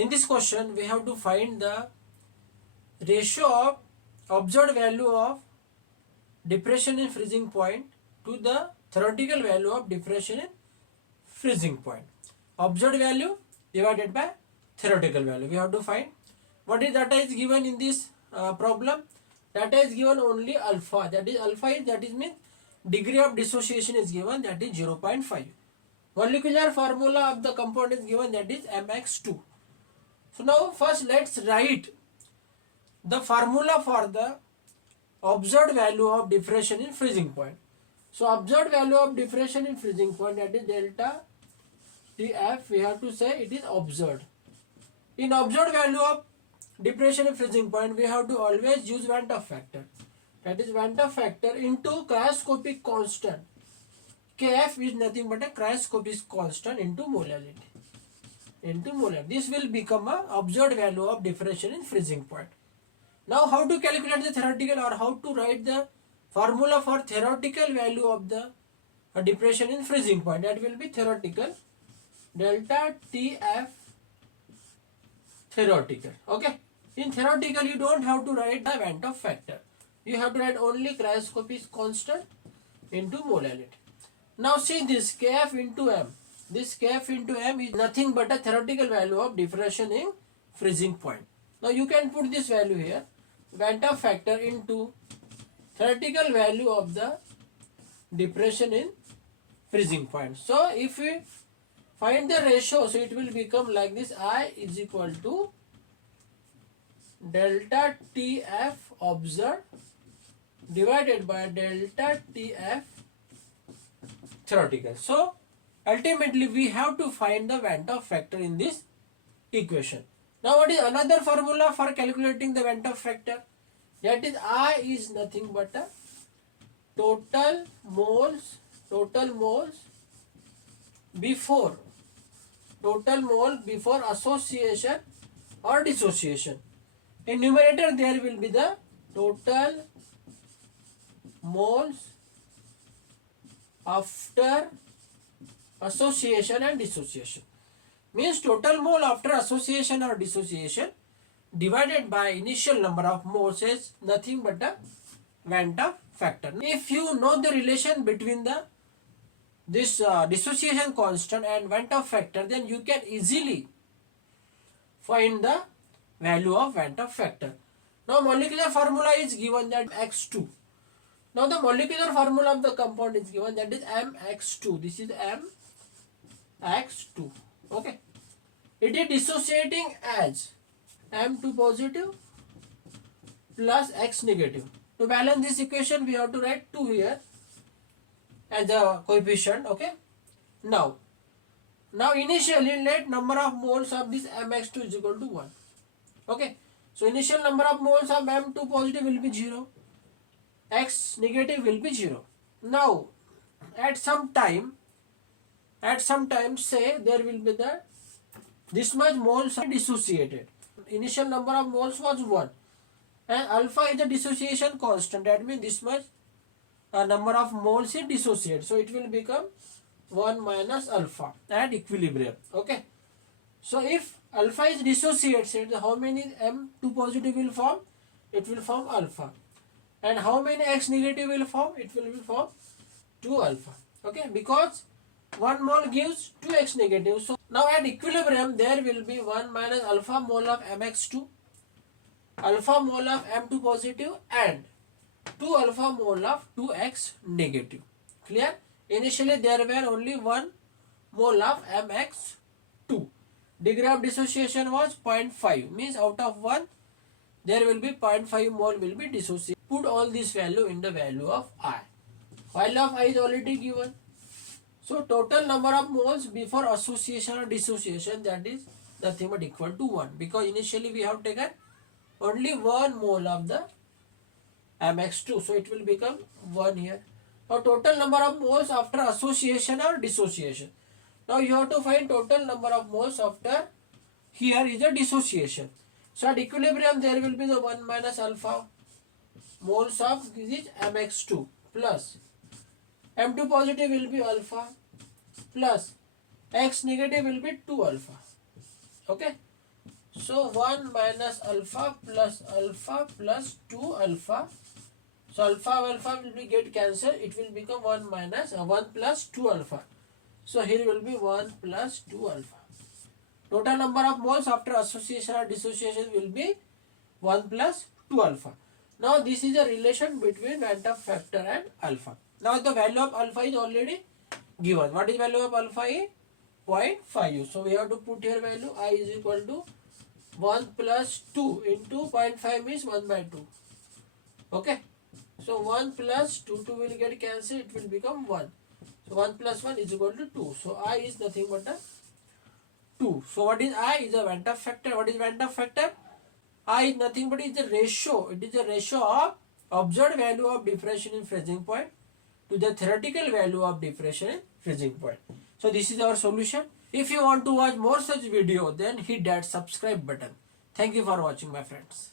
In this question, we have to find the ratio of observed value of depression in freezing point to the theoretical value of depression in freezing point. Observed value divided by theoretical value. We have to find what is data is given in this problem. Data is given only alpha. That is means degree of dissociation is given, that is 0.5. Molecular formula of the compound is given, that is MX2. So now first let's write the formula for the observed value of diffraction in freezing point. So observed value of diffraction in freezing point, that is delta TF, we have to say it is observed. In observed value of depression in freezing point, we have to always use Van factor. That is Van factor into cryoscopic constant. Kf is nothing but a cryoscopic constant into molality. This will become a observed value of diffraction in freezing point. Now how to calculate the theoretical, or how to write the formula for theoretical value of the depression in freezing point? That will be theoretical delta TF theoretical. Okay. In theoretical, you don't have to write the Van factor. You have to write only cryoscopic constant into molality. Now see this Kf into M. This Kf into M is nothing but a theoretical value of diffraction in freezing point. Now you can put this value here. Van factor into theoretical value of the depression in freezing point. So if we find the ratio, so it will become like this: I is equal to delta TF observed divided by delta TF theoretical. So ultimately we have to find the Van factor in this equation. Now what is another formula for calculating the Van factor? That is I is nothing but a total moles before association or dissociation. In numerator there will be the total moles after association and dissociation. Means total mole after association or dissociation divided by initial number of moles is nothing but a Van factor. If you know the relation between this dissociation constant and Van factor, then you can easily find the value of Van factor. Now molecular formula is given, that MX2. Now the molecular formula of the compound is given, that is MX2. This is MX2. Okay. It is dissociating as M2 positive plus X negative. To balance this equation, we have to write 2 here as a coefficient. Okay. Now initially let number of moles of this MX2 is equal to 1. Okay. So initial number of moles of M2 positive will be 0. X negative will be 0. Now at some time say there will be this much moles are dissociated. Initial number of moles was 1 and alpha is the dissociation constant. That means this much number of moles is dissociated. So it will become 1 minus alpha at equilibrium. Okay. So if alpha is dissociated, how many M2 positive will form? It will form alpha. And how many X negative will form? It will form 2 alpha. Okay. Because 1 mole gives 2 X negative. So now at equilibrium there will be 1 minus alpha mole of MX2, alpha mole of M2 positive and 2 alpha mole of 2X negative. Clear? Initially there were only 1 mole of MX2. Degree of dissociation was 0.5. Means out of 1 there will be 0.5 mole will be dissociated. Put all this value in the value of I. Value of I is already given. So total number of moles before association or dissociation, that is nothing but equal to 1. Because initially we have taken only 1 mole of the MX2. So it will become 1 here. Now total number of moles after association or dissociation. Now you have to find total number of moles after, here is a dissociation. So at equilibrium there will be the 1 minus alpha moles of this MX2 plus M2 positive will be alpha plus X negative will be 2 alpha. Okay. So 1 minus alpha plus 2 alpha. So alpha will be get cancelled. It will become 1 minus 1 plus 2 alpha. So here will be 1 plus 2 alpha. Total number of moles after association or dissociation will be 1 plus 2 alpha. Now this is a relation between Van der factor and alpha. Now the value of alpha is already given. What is value of alpha is 0.5. So we have to put here value I is equal to 1 plus 2 into 0.5 means 1 by 2. Okay. So 1 plus 2 will get cancelled. It will become 1. So 1 plus 1 is equal to 2. So I is nothing but a 2. So what is I? Is a Van der factor. What is Van der factor? I is nothing but is the ratio. It is the ratio of observed value of diffraction in freezing point to the theoretical value of diffraction in freezing point. So this is our solution. If you want to watch more such video, then hit that subscribe button. Thank you for watching, my friends.